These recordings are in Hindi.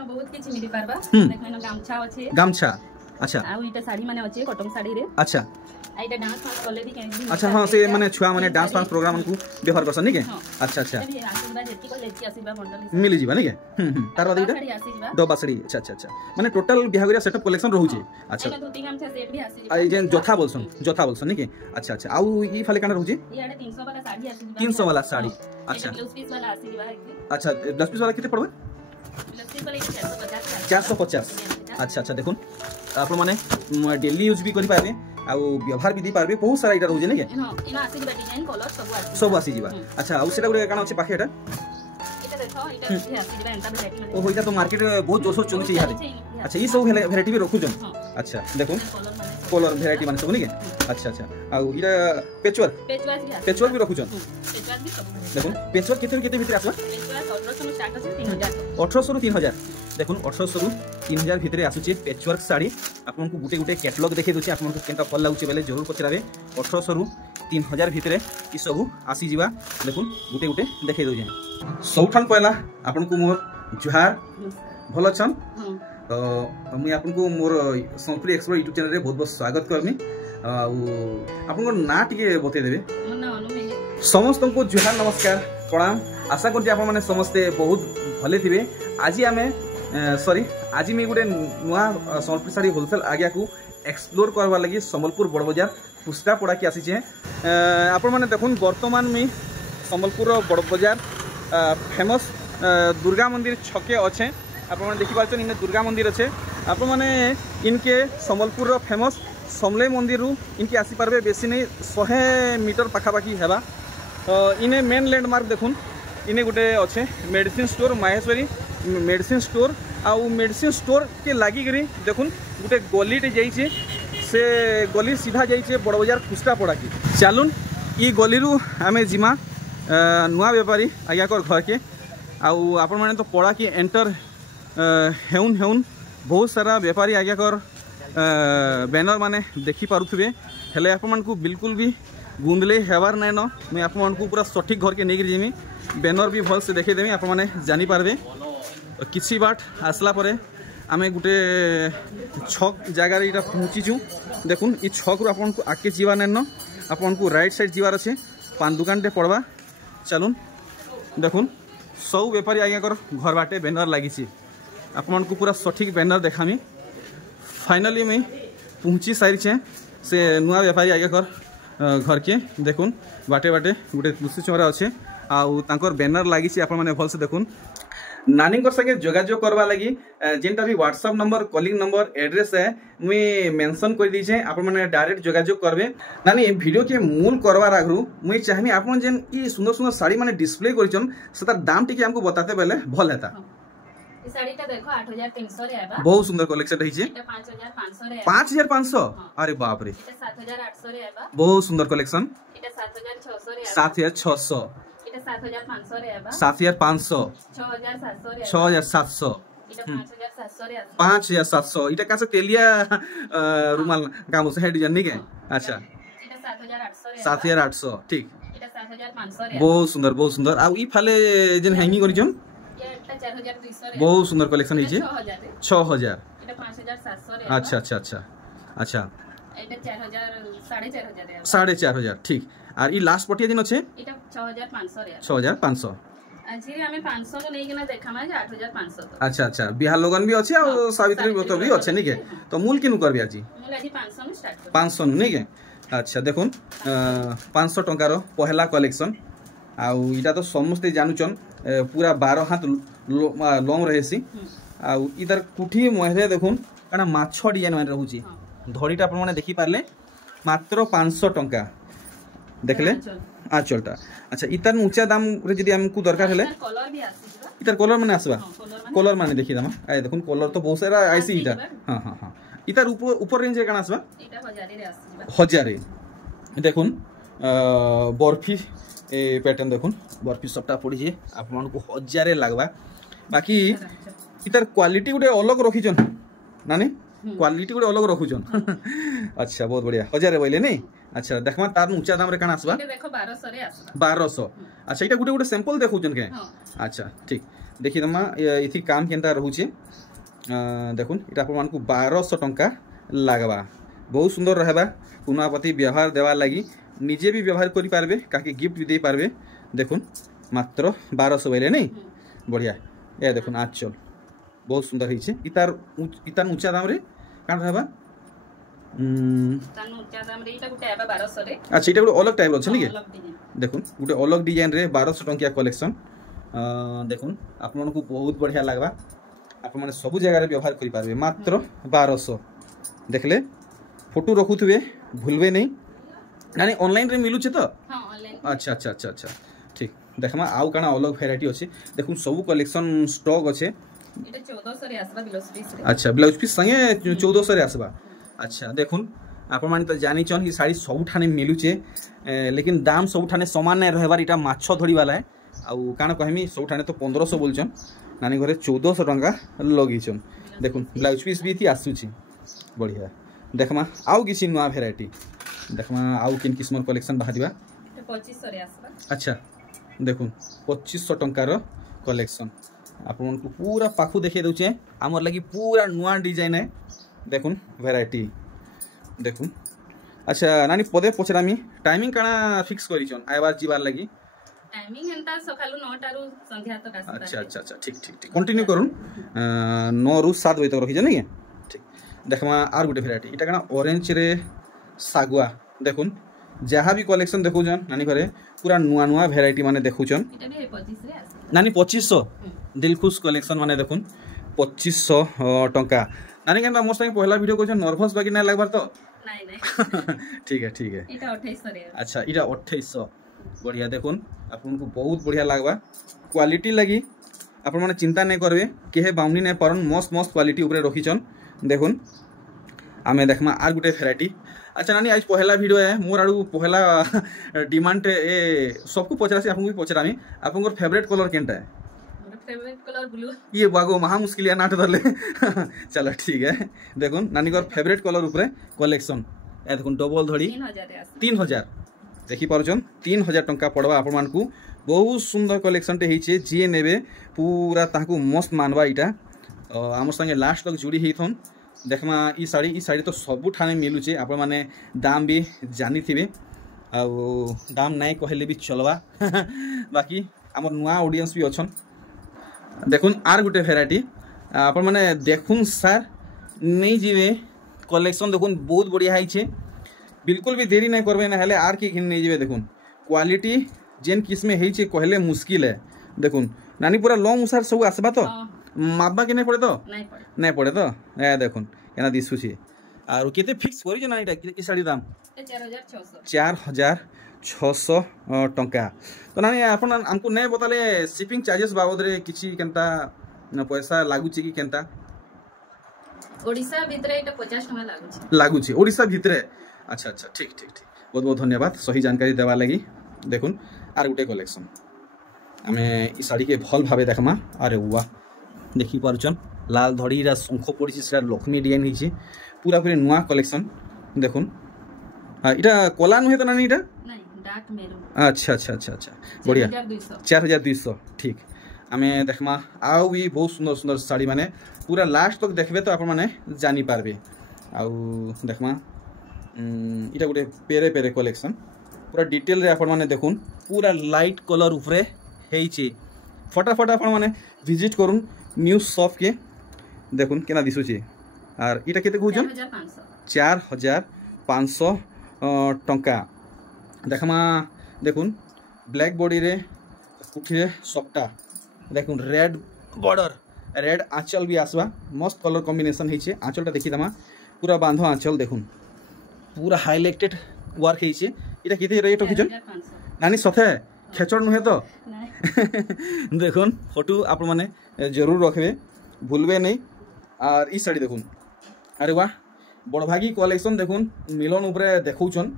न बहुत किछि मिली पारबा देखो न गामछा अछि गामछा अच्छा आ इटा साड़ी माने अछि कॉटन साड़ी रे अच्छा आइटा डांस फांस कले भी केन अच्छा हां से माने छुआ माने डांस फांस प्रोग्राम को व्यवहार करसन नि के अच्छा अच्छा आशीर्वाद जेति को लेति आशीर्वाद मंडल मिली जीवा नि के तार बाद इटा डबा साड़ी अच्छा अच्छा अच्छा माने टोटल बिहागरिया सेटअप कलेक्शन रहउचे अच्छा धोती गामछा सेट भी आसी आ जेन जोथा बोलसन नि के अच्छा अच्छा आउ ई फाले काना रहउचे याडे 300 वाला साड़ी आसी 300 वाला साड़ी अच्छा ब्लाउज पीस वाला आसी जीवा अच्छा ब्लाउज पीस वाला किते पड़बे ब्लाउज पीस वाला 450 अच्छा अच्छा देखुन आप माने डेली यूज भी करि पाबे आ व्यवहार भी दी पारबे बहुत सारा इटा रहउजे ने के इना आसी जीवा डिजाइन कलर सब आसी जीवा अच्छा आ सेटा गुरे काना अछि पाखे एटा देखो इटा भी आसी जीवा एंता वैरायटी ओ होइता तो मार्केट बहुत जोसो चलछि यारे अच्छा ई सब वैरायटी भी रखुजन अच्छा देखो कलर वैरायटी माने सब नि के अच्छा अच्छा आ इटा पेचवर्क भी रखुजन देखो पेचवर्क केते भीतर आसबा 1800 रु 3000 देखो 1800 रु 3000 भितरे आसुचे पेचवर्क साड़ी आपन को गुटे गुटे कैटलॉग देखे दोछि आपन को केनता फल लागुचे बेले जरूर पचराबे 1800 रु 3000 भितरे ई सब आसी जीवा देखो गुटे गुटे देखे दोजे सबठान पहला आपन को मोर जुहार भलो छन तो मुई आपन को मोर संपूर्ण एक्सप्लोर यूट्यूब चैनल रे बहुत बहुत स्वागत करमी आपन को ना टिके बते देबे समस्त को जुहार नमस्कार प्रणाम आशा करछि आपन माने समस्ते बहुत भले थिबे आज आमे सॉरी आज मैं गोटे नुआ संबलपुर साड़ी होलसेल आज्ञा को एक्सप्लोर करवा लगी संबलपुर बड़ बाजार पुस्ता पड़ा की आसी आपण मैंने देखुन वर्तमान में संबलपुर बड़ बाजार फेमस दुर्गा मंदिर छके अच्छे आप देखी पार्छन इने दुर्गा मंदिर अच्छे आप मैंने इनके संबलपुर फेमस समले मंदिर इनके आसी पारबे बेसी नहीं 100 मीटर पाखापाखि है इने मेन लैंडमार्क देखुन इने गोटे अच्छे medicine store Maheshwari medicine store आउ मेडिसिन स्टोर के लगी करी देखुन गोटे गलीटे जाइए से गली सीधा जाइए बड़ बाजार खुस्टा पड़ा की चलुन ई गली रु आमे जिमा नुआ व्यापारी आज्ञा कर घर के आउ आपण माने तो पड़ा की एंटर हेउन हेउन बहुत सारा व्यापारी आज्ञा कर बैनर माने देखी पारुथबे हेले आपण मान को बिल्कुल भी गुंदले हेवार नै न मैं आपण मान को पूरा सठिक घर के नेगिर जिमी बैनर भी भल से देखे देमी आपण माने जानी पारबे किसी बाट आसला परे आमे गुटे छक जगार इटा पहुँचीचु देखुन ई छक रु आपन को आके जीवा नै न आपन को राइट साइड जीवार अच्छे पान दुकान टे पड़वा चलुन देखुन सब व्यापारी आज्ञा कर घर बाटे बैनर लगी आपन को पूरा सठिक बैनर देखामी फाइनली मैं पहुँची सारी से नुआ व्यापारी आज्ञा कर घर के देखुन बाटे बाटे गोटे तुलसी चौरा अच्छे आउ तांकर बैनर लगी आप भल से देखुन नानी संगे जोगाजोग करवा लगी जेनटा भी WhatsApp number calling number address है मुई मेंशन कर दीचे आप मैंने डायरेक्ट जोगाजोग करबे नानी वीडियो के मूल करवार आगु मुई चाहमी आप जेन ई सुंदर सुंदर साड़ी माने डिस्प्ले करिचन से तार दाम टिके हमको बताते बेले भल हेता ई साड़ीटा देखो 8300 रे आबा बहुत सुंदर कलेक्शन रही छे एटा 5500 रे 5500 अरे बाप रे एटा 7800 रे आबा बहुत सुंदर कलेक्शन एटा 7600 रे आबा 7600 एटा 7500 रे आबा 7500 6700 रे 6700 एटा 5700 रे आबा 5700 इटा का से तेलिया रुमाल काम से हेड जन्नी के अच्छा एटा 7800 रे 7800 ठीक एटा 7500 रे बहुत सुंदर आ ई फाले जेन हैंगिंग करिजन एटा 4200 रे बहुत सुंदर कलेक्शन है 6000 एटा 5700 रे अच्छा अच्छा अच्छा अच्छा एटा 4000 रे 4500 ठीक और ई लास्ट पटिया दिन अच्छे एटा 6500 रे 6500 আজি रे हमें 500 को लेकिन देखा मैं 8500 तो अच्छा अच्छा बिहार लोगन भी अच्छे और सावित्री व्रत भी अच्छे नहीं के तो मूल किनु करबे आजी मूल आज 500 में स्टार्ट 500 नहीं के अच्छा देखुन 500 टंकार पहला कलेक्शन आउ इटा तो समस्ते जानुचन पूरा 12 हाथ लॉन्ग रहेसी आउ इधर कुठी मोहरे देखुन काना माछ डिजाइन मान रहउची धड़ीटा आपण माने देखि पारले मात्र 500 टंका देखले आंचलटा अच्छा इतर ऊंचा दाम रे जदी हमकु दरकार हेले कलर भी आसी इतर कलर माने आसबा कलर माने देखि दमा आय देखुन कलर तो बहुत सारा आइसी इटा हां हां हां इतर ऊपर रेंज काना आसबा एटा 1000 रे आसी 1000 देखुन बर्फी ए पैटर्न देखुन बर्फी सबटा पड़ी जे आप मन को 1000 लागबा बाकी इतर क्वालिटी गुटे अलग रखिजन नानी क्वालिटी गुटे अलग रखुजन अच्छा बहुत बढ़िया 1000 बोले नहीं अच्छा देखमा तार ऊंचा दाम रे काना आसबा देखो 1200 रे आसबा 1200 अच्छा इटा गुटे गुटे सैंपल देखुजन के अच्छा ठीक देखीदमा इथि काम केनता रोचे देखुन इटा आपन मानकु 1200 टंका लागबा बहुत सुंदर रहबा कुनापति व्यवहार देवार लगी निजे भी व्यवहार करि पारबे काकी गिफ्ट भी दे पारबे देखुन मात्र 1200 बेले नहीं बढ़िया ए देखुन आंचल बहुत सुंदर हिचे इतार ऊंचा दाम रे कान रहबा तान ऊंचा दाम रे इटा गुटे आबा 1200 रे अच्छा इटा गुटे अलग टाइप अछि नि देखुन गुटे अलग डिजाइन रे 1200 टंकिया कलेक्शन देखुन आपन को बहुत बढ़िया लागबा आपन माने सब जगह रे व्यवहार करि पारबे मात्र 1200 देखले फोटो रखुथबे भूलबे नहीं यानी ऑनलाइन रे मिलु छ तो हां ऑनलाइन अच्छा अच्छा अच्छा अच्छा ठीक देखमा आउ काना अलग वैरायटी अछि देखुन सब कलेक्शन स्टॉक अछि इटा 1400 रे आसबा ब्लाउज पीस रे अच्छा ब्लाउज पीस संगे 1400 रे आसबा अच्छा देखुन आपण माने त जानि छन कि साड़ी सब ठाने मिलु छे लेकिन दाम सब ठाने समान नै रहबार इटा माछो धड़ी वाला है आउ काना कहमी सब ठाने तो 1500 बोलछन नानी घरे 1400 टंका लगिछन देखुन ब्लाउज पीस भी थी आसु छी बढ़िया देखमा आउ किसी नुआ वैरायटी देखमा आउ किन किस्मर कलेक्शन बाहादिबा 2500 रे आसबा अच्छा देखुन 2500 टंकार कलेक्शन आपन को पूरा पाखु देखे दउचे हमर लगी पूरा नुआ डिजाइन है देखुन वैरायटी देखुन अच्छा नानी पदे पचरामी टाइमिंग काना फिक्स करिछन आइबार जीवार लगी टाइमिंग एंता सकालु 9 टारु संध्या तक आसबा अच्छा अच्छा अच्छा ठीक ठीक ठीक कंटिन्यू करूँ 9 रु 7 बजे तक रखी नहीं ठीक देखमा आर गुटे वैरायटी इटा काना ऑरेंज रे सागुआ देखुन जहाँ भी कलेक्शन देखुछन नानी घरे पूरा नुआ नुआ वैरायटी माने देखुछन इटा भी 25 रे आसबा नानी 2500 दिलखुश कलेक्शन माने देखुन 2500 टंका नानी केनता मोर संगे पहला वीडियो कोछन नर्वस बाकी नै लागबार तो नहीं नहीं ठीक है इटा 2800 रे अच्छा इटा 2800 बढ़िया देखुन आपन को बहुत बढ़िया लागबा क्वालिटी लगी आपन माने चिंता नै करबे केहे बाउनी नै परन मस्त मस्त क्वालिटी ऊपर रखिछन देखुन आमे देखमा आर गुटे वैरायटी अच्छा नानी आज पहला वीडियो है मोर आडू पहला डिमांड ए सबको पचरासी आपन को पचरामी आपन को फेवरेट कलर केनटा है फेवरेट कलर ब्लू ये बागो महा मुश्किल है नाट धरले चलो ठीक है देखुन नानी को फेवरेट कलर ऊपर कलेक्शन ए देखुन डबल धड़ी 3000 देखि परछन 3000 टंका पड़वा आपन मान को बहुत सुंदर कलेक्शन टे हिचे जे नेबे पूरा ताकू मस्त मानबा इटा हमर संगे लास्ट तक जुड़ी हिथन देखमा ई साड़ी तो सब ठाने मिलु छे आपन माने दाम भी जानी थिबे आ दाम नै कहले भी चलवा बाकी हमर नुआ ऑडियंस भी अछन देखुन आर गुटे वैरायटी आपन माने देखुन सर नहीं जीवे कलेक्शन देखुन बहुत बढ़िया हिचे बिल्कुल भी देरी नहीं करबे ना हेले आर के घिन नहीं जीवे देखुन क्वालिटी जेन किस्म हिचे कहले मुश्किल है देखुन नानी पूरा लॉन्ग उसार सब आसबा तो मापबा के नहीं पड़े तो नहीं पड़े तो ए देखुन केना दिसु छी आरो केते फिक्स करि जे नानीटा की साड़ी दाम 4600 टंका तो नानी आपन हमको नहीं बताले शिपिंग चार्जेस बाबद रे किछि केनता पैसा लागु छी कि केनता ओडिसा भितरे एटा 50 टका लागु छी ओडिसा भितरे अच्छा अच्छा ठीक ठीक ठीक बहुत बहुत धन्यवाद सही जानकारी देवा लगी देखुन आर गुटे कलेक्शन आमे ई साड़ी के भल भाबे देखमा अरे वाह देखि परछन लाल धड़ी रा शंख पड़ी से लक्ष्मी डिजाइन हिची पूरा पूरी नुआ कलेक्शन देखुन हां इटा कोला नुहे तो नानी इटा नहीं डार्क मेरून अच्छा अच्छा अच्छा अच्छा बढ़िया 4200 ठीक आमे देखमा आउ भी बहुत सुंदर सुंदर साड़ी माने पूरा लास्ट तक देखबे तो आपण माने जानी पारबे आउ देखमा इटा गुटे पेरे पेरे कलेक्शन पूरा डिटेल रे आपण माने देखुन पूरा लाइट कलर ऊपरे हेइची फटाफट आपण माने विजिट करूँ न्यू शॉप के देखुन केना दिसु छी आर इटा केते कहउछन 4500 टंका देखमा देखुन ब्लैक बॉडी रे कुठी रे सपटा देखुन रेड बॉर्डर रेड आंचल भी आसबा मस्त कलर कॉम्बिनेशन हिचे आंचलटा देखि दमा पूरा बांधो आंचल देखुन पूरा हाइलाइटेड वर्क हिचे इटा केते रेट रखिछन नानी सथे खेचड़ नुहे तो देखुन फोटो आप माने जरूर रखबे भूलबे नहीं और ई साड़ी देखुन अरे वाह बड़भागी कलेक्शन देखुन मिलन ऊपर देखौछन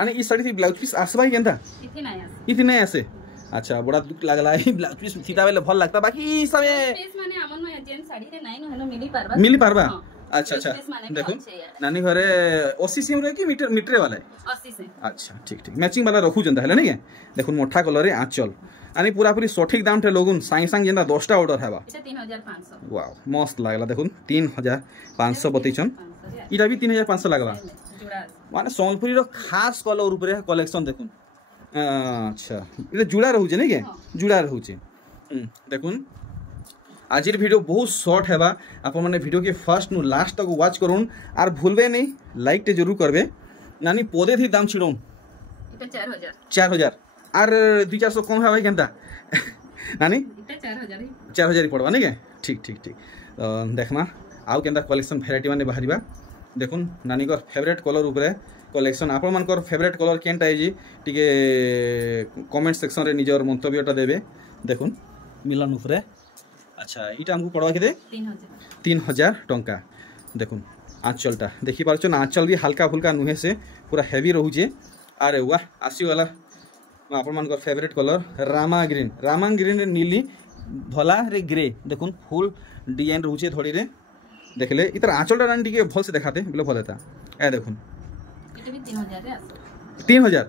आने ई साड़ी थी ब्लाउज पीस आसबा ही केनता इति नहीं आसे अच्छा बड़ा दुख लागला ई ब्लाउज पीस थीता बेले भल लागता बाकी ई सबे पीस माने हमन में जेन साड़ी रे नहीं न मिली पारबा अच्छा अच्छा देखुन नानी घरे 80 सीएम रे की मीटर वाला 80 से अच्छा ठीक ठीक मैचिंग वाला रखू जंदा है नहीं देखुन मोठा कलर रे आंचल आनी पूरा पूरी सठिक दाम टे लगुन सांगे सांगे जेनता 10टा ऑर्डर हेबा এটা 3500 वाओ मस्त लागला देखुन 3500 बतैछन इटा भी 3500 लागला जुड़ा माने संबलपुरी रो खास कलर ऊपर कलेक्शन देखुन अच्छा इटा जुड़ा रहउचे नै के जुड़ा रहउचे देखुन आजिर वीडियो बहुत शॉर्ट हेबा आपन माने वीडियो के फर्स्ट नु लास्ट तक वॉच करूँ और भूलबे नहीं लाइक टे जरूर करबे नानी पौधे थी दाम छिड़ो এটা 4000 4000 और 200-400 कम है भाई केनता नानी এটা 4000 4000 ही पड़वा नहीं के ठीक ठीक ठीक देखना आउ केनता कलेक्शन भेराइटी माने बाहरिबा देखुन नानी को फेवरेट कलर ऊपर कलेक्शन आपण मानकर फेवरेट कलर केनटा है टिके कमेंट सेक्शन रे निजर मंतव्यटा देबे देखुन मिलन ऊपर अच्छा इटा हमको पड़वा के 3000 टंका देखुन आंचलटा देखि पारछन आंचल भी हल्का फुल्का नुहे से पूरा हेवी रहउचे अरे वाह आसी वाला आपण मान फेवरेट कलर रामा ग्रीन रे नीली धला रे ग्रे देखुन फुल डिजाइन रहउचे धड़ी रे देखले इतर आंचलटा रानी टिके भल से देखाते बोले भल था ए देखुन এটা भी 3000 रे आसो 3000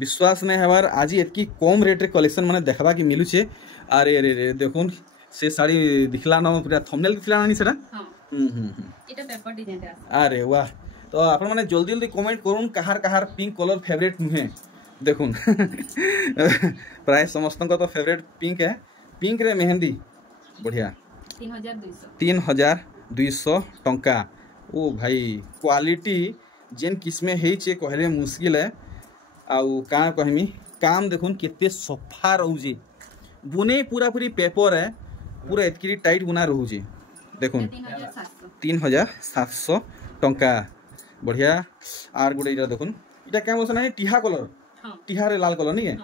विश्वास नहीं हबार आज एतकी कम रेट रे कलेक्शन माने देखबा कि मिलुचे अरे रे देखुन से साड़ी दिखला न पूरा थंबनेल दिखला नानी सेटा हां এটা পেপার ডিজাইন রে आसो अरे वाह तो आपण माने जल्दी जल्दी कमेंट करूँ कहार पिंक कलर फेवरेट नुहे देखुन प्राय समस्त तो फेवरेट पिंक है पिंक रे मेहंदी बढ़िया 3200 टंका ओ भाई क्वालिटी जेन किस्मे हेचे कहले मुश्किल है आउ का कहमी काम देखुन केते सफा रहउजे बुने पूरा पूरी पेपर है पूरा एतकी टाइट बुना रहउजे देखुन 3700 टंका बढ़िया आर गोटे इटा देखुन इटा क्या बोलछन है टिहा कलर टिहा रे लाल कलर नहीं है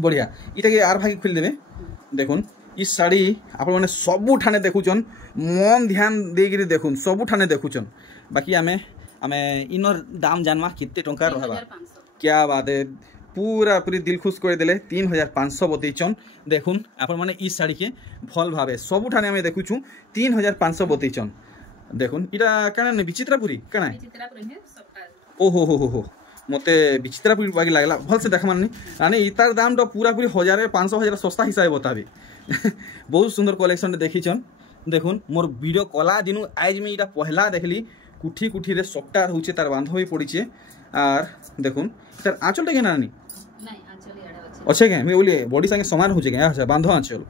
बढ़िया इटा के आर भागी खोल देबे देखुन इस साड़ी आपण माने सबु ठाने देखुचन मन ध्यान देगिरी देखुन सबु ठाने देखुचन बाकी आमे इनर दाम जानवा कितने टंका रहबा क्या बात है पूरा पूरी दिल खुश कर देले 3500 बतैचन देखुन आपण माने इस साड़ी के भल भावे सबु ठाने आमे देखुछु 3500 बतैचन देखुन इटा काना ने विचित्रापुरी काना विचित्रापुरी है सबटा ओहो मते विचित्रापुरी बागी लागला भल से देखमान नहीं इतार दाम तो पूरा पूरी 1500 सस्ता हिसाब बताबे बहुत सुंदर कलेक्शन देखिछन देखुन मोर वीडियो कला दिनु आज में इटा पहला देखली कुठी कुठी रे सबटा रहउचे तार बांध होई पड़ीचे आर देखुन तार आंचल के नानी नहीं आंचल याडा अच्छे के मैं बोली बॉडी संगे समान होचे के अच्छा बांधो आंचल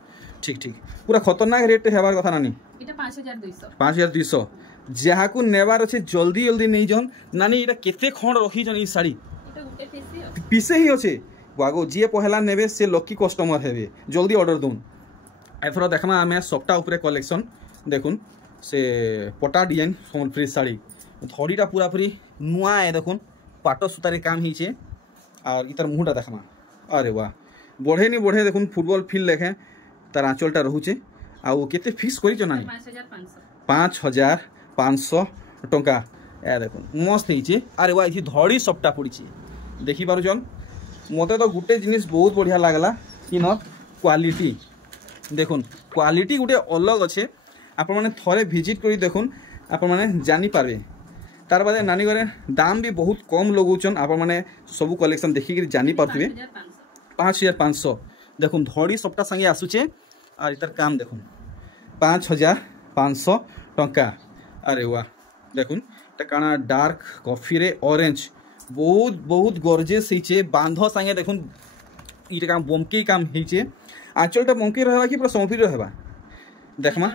ठीक ठीक पूरा खतरनाक रेट हेबार कथा नानी এটা 5200 5200 जहाकू नेबार अच्छे जल्दी जल्दी नहीं जन नानी इटा केते खंड रखी जन ई साड़ी এটা গুটে पीसे ही अच्छे वागो जी पहला नेबे से लकी कस्टमर हेबे जल्दी ऑर्डर दून एथर देखमा आमे सबटा ऊपर कलेक्शन देखुन से पटा डिजाइन संबलपुरी साड़ी धड़ीटा पूरा पूरी नुआ है देखुन पाटो सुतारे काम हिचे और इतर मुहटा देखमा अरे वाह बढ़े नहीं बढ़े देखुन फुटबॉल फील्ड देखे तार आंचलटा रहूचे आउ केते फिक्स करी जनानी 5500 टंका ए देखुन मस्त हिचे अरे वाह इथि धड़ी सबटा पड़ीचे देखि पारु जन मते तो गुटे जिनिस बहुत बढ़िया लागला कि न क्वालिटी देखुन क्वालिटी गुटे अलग अच्छे आपण माने थरे विजिट करी देखुन आपण माने जानी पारबे तार बादे नानी घरे दाम भी बहुत कम लगौछन आपण माने सब कलेक्शन देखि के जानी पारथिबे 5500 देखुन धड़ी सबटा संगे आसुचे और इतर काम देखुन 5500 टंका अरे वाह देखुन काना डार्क कॉफी रे ऑरेंज बहुत बहुत गॉर्जियस हिचे बांध संगे देखुन इटा काम बमके काम हिचे आंचलटा बमके रहबा कि पूरा संफिर रहबा देखमा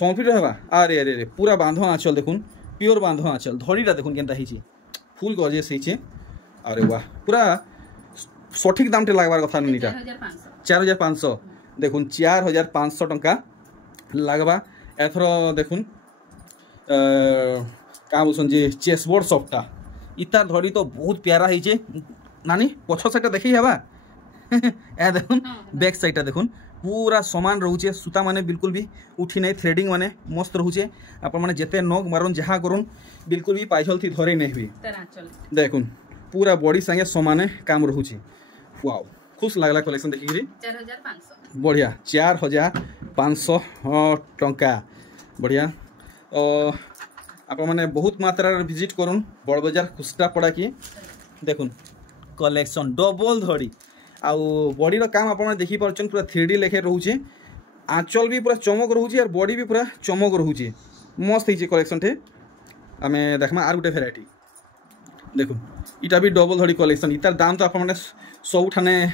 संफिर रहबा अरे अरे अरे पूरा बांधो आंचल देखुन प्योर बांधो आंचल धड़ीटा देखुन केनता हिचे फुल गॉर्जियस हिचे अरे वाह पूरा सठिक दामटे लागबार कथा नीटा 4500 देखुन 4500 टंका लागबा एथर देखुन का बोलछन जे चेसबोर्ड सबटा इतार धड़ी तो बहुत प्यारा हिचे नानी पछ साइडटा देखि हेबा ए देखुन बैक साइडटा देखुन पूरा समान रहउचे सूता माने बिल्कुल भी उठी नहीं थ्रेडिंग माने मस्त रहउचे आपण माने जेते नग मारन जहा करूँ बिल्कुल भी पाइछल थी धरे नहीं भी देखुन पूरा बॉडी संगे समाने काम रहउचे वाओ खुश लागला कलेक्शन देखि गिरी 4500 बढ़िया 4500 टंका बढ़िया आप मैंने बहुत मात्रा विजिट करूँ बड़ बाजार खुसटा पड़ा कि देखुन कलेक्शन डबल धड़ी आउ बॉडी काम आप देखी पार्छन पूरा 3D लेखे रोचे आंचल भी पूरा चमक रोचे और बॉडी भी पूरा चमक रोचे मस्त होइए कलेक्शन टे आम देखमा आर गोटे भेराइटी देखो इटा भी डबल धड़ी कलेक्शन इतार दाम तो आपने सबुठाने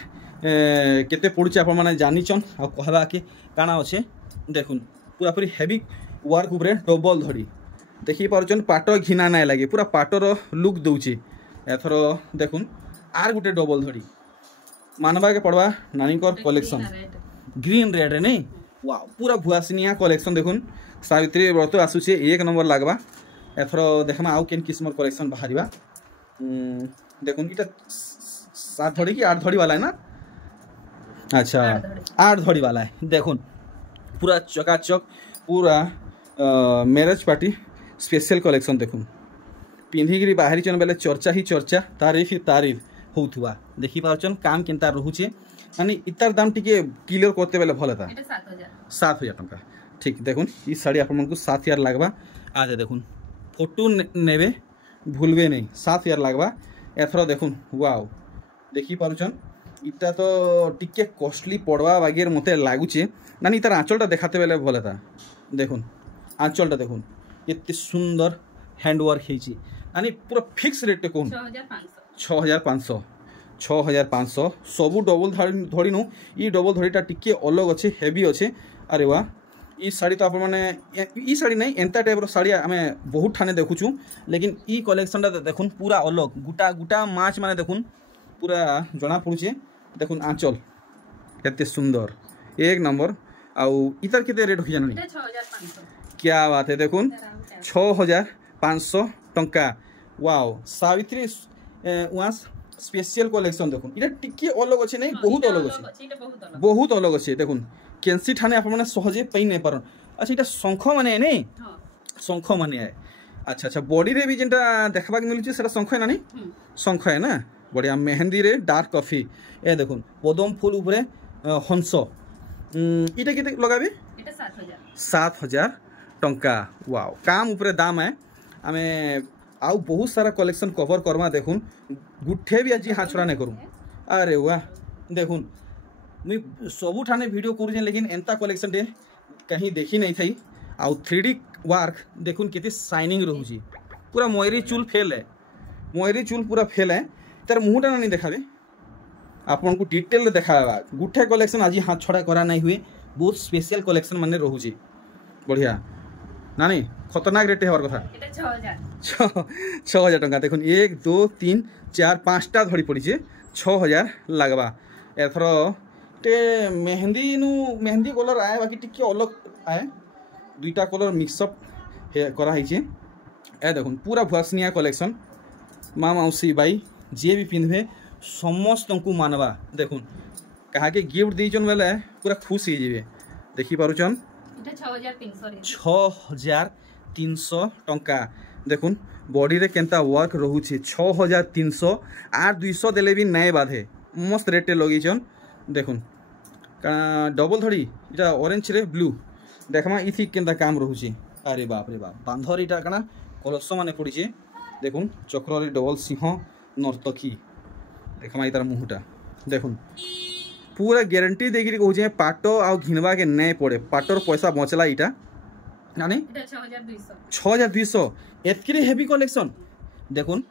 केते पड़ुचे आपने जानिछन आ कहबा कि काना अच्छे देखुन पूरा पूरी हेवी वर्क उपरे डबल धड़ी देखी पार्छन पाट घिना ना लगे पूरा पाटर लुक दौचे एथर देखुन आर गोटे डबल धड़ी मानवा के पड़वा नानी कलेक्शन ग्रीन रेड रे नहीं वाओ पूरा भुआसिनिया कलेक्शन देखुन सावित्री व्रत आसुचे 1 नंबर लगवा एथर देखमा आउ केन किस्मर कलेक्शन बाहरिबा देखुन इटा 7 धड़ी की 8 धड़ी वाला है ना अच्छा 8 धड़ी वाला है देखुन पूरा चकाचक पूरा मैरिज पार्टी स्पेशल कलेक्शन देखुन पिंधिकी बाहरी चन बेले चर्चा ही चर्चा तारीफ ही तारीफ होउथुवा देखी पारचन काम केनता रहुचे यानी इतार दाम टिके क्लियर करते बेले भल था 7,000 टंका ठीक देखुन ई साड़ी आप 7,000 लगवा आज देखुन फोटो नेबे भूलबे नहीं 7,000 लगवा एथर देखुन वाओ देखी पारुछन इटा तो टिके कॉस्टली पड़वा बागेर मते लागुचे नानी तार आंचलटा देखाते बेले भल था देखुन आंचलटा देखुन एते सुंदर हैंडवर्क हेची यानी पूरा फिक्स रेट कोन 6,500 6,500 सबू डबल धड़ी नु ई डबल धड़ीटा टिके अलग अच्छे हेवी अच्छे अरे वाह ई साड़ी तो आप मैंने ई साड़ी नहीं एंता टाइप साड़ी आम बहुत ठाने देखुचु लेकिन ई कलेक्शन देखुन पूरा अलग गुटा गुटा माछ माने देखुन पूरा जना पड़ुचे देखुन आंचल केते सुंदर 1 नंबर आउ इतर केते रेट हो जानी 6,500 क्या बात है देखुन 6,500 टंका वाओ सावित्री वास स्पेशल कलेक्शन देखुन इटा टिके अलग अच्छे नहीं बहुत अलग अच्छे देखुन केंसी ठाने आप सहजे पाई नहीं पारन अच्छा इटा शंख माने नहीं शंख माने है अच्छा अच्छा बॉडी रे भी जेंटा देखबा के मिलुचे सेटा शंख है ना नहीं शंख है ना बढ़िया मेहंदी रे डार्क कॉफी ए देखुन पदम फूल ऊपरे हंस इटा केते लगाबे इटा 7,000 टंका वाओ काम ऊपरे दाम है आमे आउ बहुत सारा कलेक्शन कवर करमा देखुन गुठे भी आज हाँ छोड़ा नहीं करूँ अरे वाह देखुन मुई सबू ठाने वीडियो करूँ लेकिन एंता कलेक्शन टे कहीं देखी नहीं थी आउ 3D वर्क देखुन केते शाइनिंग रोची पूरा मयूरी चूल फेल है मयूरी चूल पूरा फेल है तार मुँहटा नहीं देखाबे आपन को डिटेल देखा गुठे कलेक्शन आज हाथ छड़ा करा नहीं हुए बहुत स्पेशल कलेक्शन माने रोची बढ़िया नानी खतरनाक रेट हमार कथा 6,000 टंका देखुन 1 2 3 4 5टा धड़ी पड़ी 6,000 लगवा एथर टे मेहंदी कलर आए बाकी टिके अलग आए 2टा कलर मिक्सअप करा ए देखुन पूरा भुआसनिया कलेक्शन माँ मौसी बाई जे भी पिंधे समस्त को मानवा देखुन कहा के गिफ्ट दीचन बेले पूरा खुश हो जाए देखी पारुचन 6,300 टंका देखुन बॉडी रे केंता वर्क रोचे 6,300 8,200 देले भी नए बाधे मस्त रेट लगेचन देखुन डबल धड़ी इटा ऑरेंज रे ब्लू देखमा इथि केंता काम रोचे अरे बाप बांधर इटा कना कलश माने पड़ीचे देखुन चक्र रे डबल सिंह नर्तकी देखमा इतार मुहटा देखुन पूरा गारंटी देखिए कहूँ पाट आउ घिनवा के नहीं पड़े पाटर पैसा बचला इटा नानी 6,200 एतकी हेवी कलेक्शन देखुन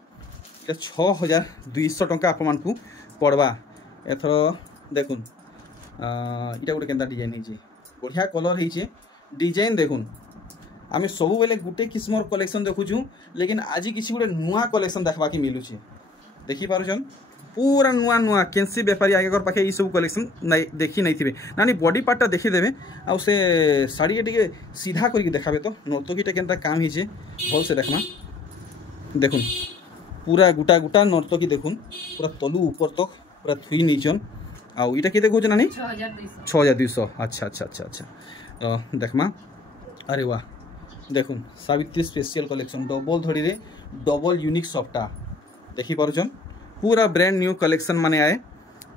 6,200 टंका आप पड़वा एथर देखुन इटा गोटे केंता डिजाइन है बढ़िया कलर है डिजाइन देखुन आम सब बेले गोटे किस्मर कलेक्शन देखुचु लेकिन आज किसी गोटे नुआ कलेक्शन देखा मिलूचे देखी पारुछन पूरा नुआ नुआ केंसी बेपारी आगे पाखे ये सब कलेक्शन नहीं देखी नहीं थे नानी बॉडी पार्टा देखीदेवे आउ से शाड़ी के सीधा करके देखाबे तो नर्तकीटा केंता काम ही भल से देखमा देखुन पूरा गुटा गुटा नर्तकी देखुन पूरा तलू ऊपर तक पूरा थुई नीचन आउ इटा केते कहछ नानी 6,200 अच्छा अच्छा अच्छा अच्छा देखमा अरे वाह देखुन सावित्री स्पेशल कलेक्शन डबल धड़ी रे डबल यूनिक सफ्टा देखी पारुछन पूरा ब्रांड न्यू कलेक्शन माने आए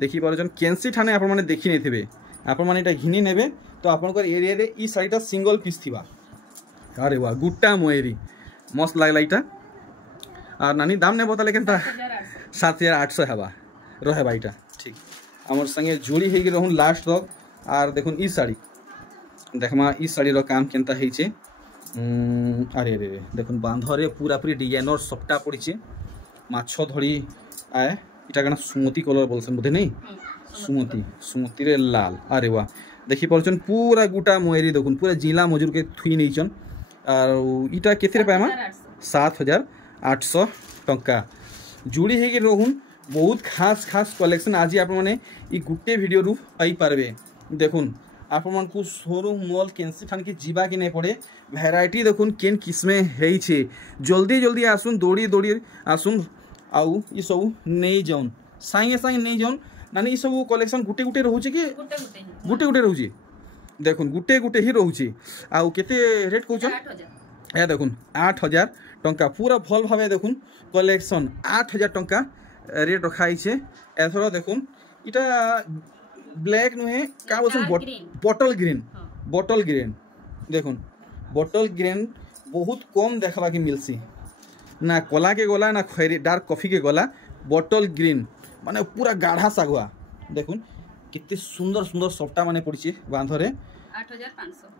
देखी पारुछन केंसी ठाने आपण माने देखी नहीं थे आपण माने इटा घिनी नेबे तो आपनकर एरिया रे ई साइडा सिंगल पीस थिबा अरे वाह गुट्टा मोएरी मस्त लागला इटा और नानी दाम ने बताले केनता 7,800 हवा रहे इटा ठीक आमर संगे जोड़ी होगी रहूँ लास्ट तक। आर देखुन ई साड़ी देखमा ई शाढ़ीर काम केनता होइछे। अरे अरे देखुन बांधरे पूरा पूरी डिजाइनर सबटा पड़ीछे माछ धड़ी आए इटा कना सुमती कलर बोलसन बोधे नहीं सुमती सुमती रे लाल। अरे वाह देखि परछन पूरा गुटा मोहरी देखुन पूरा जिला मजूर के थुई नैछन। और इटा केते पाएमा 7800 टंका जुड़ी होगी रहून बहुत खास खास कलेक्शन आज आप मैंने गोटे वीडियो रु पाई पारबे। देखुन आपण मानकु शोरूम मॉल केनसी ठान के जीवा कि नहीं पड़े वैरायटी देखुन केन किस्मे है जल्दी जल्दी आसुन दौड़ी दौड़ी आसुन आउ ये सब नहीं जाऊन सागे सागे नहीं जाऊन नानी ये सब कलेक्शन गुटे गुटे रोचे कि गुटे गुटे रोचे देखुन गुटे गुटे ही रोचे आउ केते रेट कहउछन ए देखुन 8000 टंका पूरा भल भावे देखुन कलेक्शन 8000 टंका रेट रखाई छे। एथरो देखुन इटा ब्लैक नुहे का बोलछन बॉटल ग्रीन देखुन बॉटल ग्रीन बहुत कम देखबा के मिलसी ना कला के गला ना खैरी डार्क कॉफी के गला बॉटल ग्रीन माने पूरा गाढ़ा सागुआ देखुन कितने सुंदर सुंदर सफ्टा माने पड़ीछे बांधरे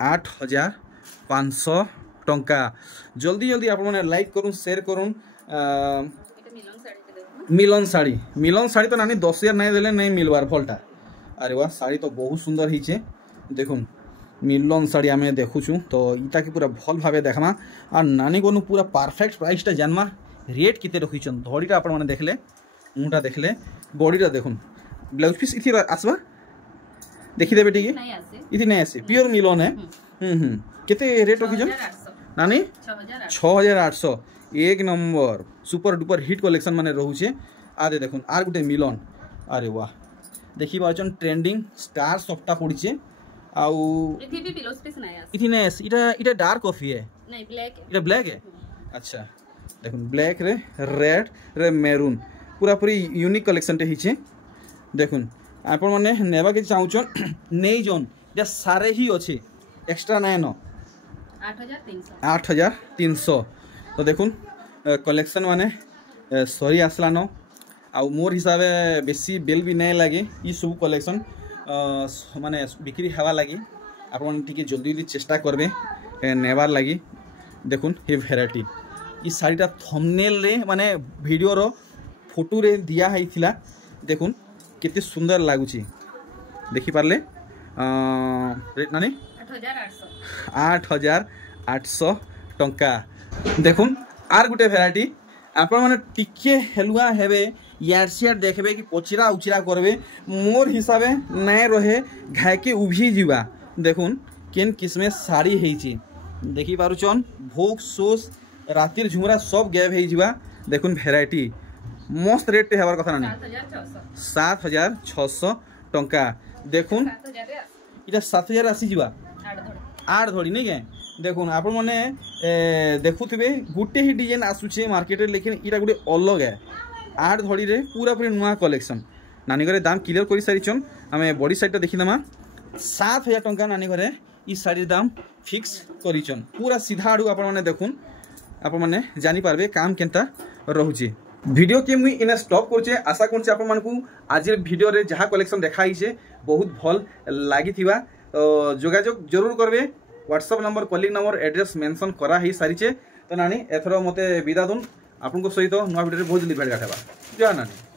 8500 टंका। जल्दी जल्दी आप मैंने लाइक करूँ शेयर करूँ। मिलन साड़ी तो नानी 10,000 नहीं देले नहीं मिलवार भलटा। अरे वाह साड़ी तो बहुत सुंदर ही देखुन मिलन साड़ी आम देखुचु तो इटा के पूरा भल भाव देखमा और नानी को पूरा परफेक्ट प्राइसटा जानमा रेट केते रखीछन धड़ीटा आपण माने देखले मुटा देखले बॉडीटा देखुन ब्लाउज पीस इथि आसबा देखि देबे ठीक इथि नहीं आसे प्योर मिलन है। केते रेट रखीछन नानी 6800 एक number super duper hit collection माने रहूचे। आरे देखुन आर गुटे मिलन। अरे वाह देखि बाचन ट्रेंडिंग स्टार सफ्टा पड़ीचे आउ इथि भी ब्लाउज पीस नहीं आसे इथि नहीं इटा इटा डार्क कॉफी है नहीं ब्लैक है इटा ब्लैक है। अच्छा देखुन ब्लैक रे रेड रे मेरून पूरा पूरी यूनिक कलेक्शन टे हिचे देखुन आपण माने नेबा के चाहउछन नहीं जोन या सारे ही अछि एक्स्ट्रा नहीं न 8300 तो देखुन कलेक्शन माने सरी आसला न आउ मोर हिसाब से बेसी बेल भी नहीं लगे ये सब कलेक्शन माने बिक्री हवा लगी आपन टिके जल्दी जल्दी चेष्टा करबे नेबार लगी। देखुन ये वेराइटी ये साड़ीटा थंबनेल रे माने वीडियो रो फोटो रे दिया हैथिला देखुन केते सुंदर लागुची देखि पारले रेट नानी 8800 टंका। देखुन आर गुटे वेराइटी आपण माने टिके हेलुआ हेबे यार सियार देखबे कि पचिरा उचिरा करबे मोर हिसाबे नै रहे घाय के उभी जीवा। देखुन केन किस्मे साड़ी हेची देखि पारुचन भोग सोस रातिर झुमरा सब गैब हे जीवा। देखुन वेराइटी मस्त रेट हेबार कथा नानी 7600 टंका। देखुन इटा 7000 आसी जीवा 8 धड़ी नहीं के देखुन आपण माने देखुथिबे गुटे ही डिजाइन आसुचे मार्केट रे लेकिन इटा गुटे अलग है 8 धड़ी रे पूरा पूरी नुआ कलेक्शन नानी घरे दाम क्लियर कर सारिछन। आमे बॉडी साइडटा देखि दमा 7000 टंका नानी घरे ई साड़ी दाम फिक्स करिछन पूरा सीधा आडू आपण माने देखुन आपण माने जानि पारबे काम केनता रहउची। वीडियो के मुई इने स्टॉप करछे आशा करछे आपण मानकू आज वीडियो रे जहा कलेक्शन देखाइछे बहुत भल लागिथिबा तो जोगाजोग जरूर करबे। WhatsApp number calling number address mention करा ही सारिछे तो नानी एथरो मते विदा दुन आपन को सहित नुआ वीडियो रे बहुत जल्दी भेट गाठबा जय नानी।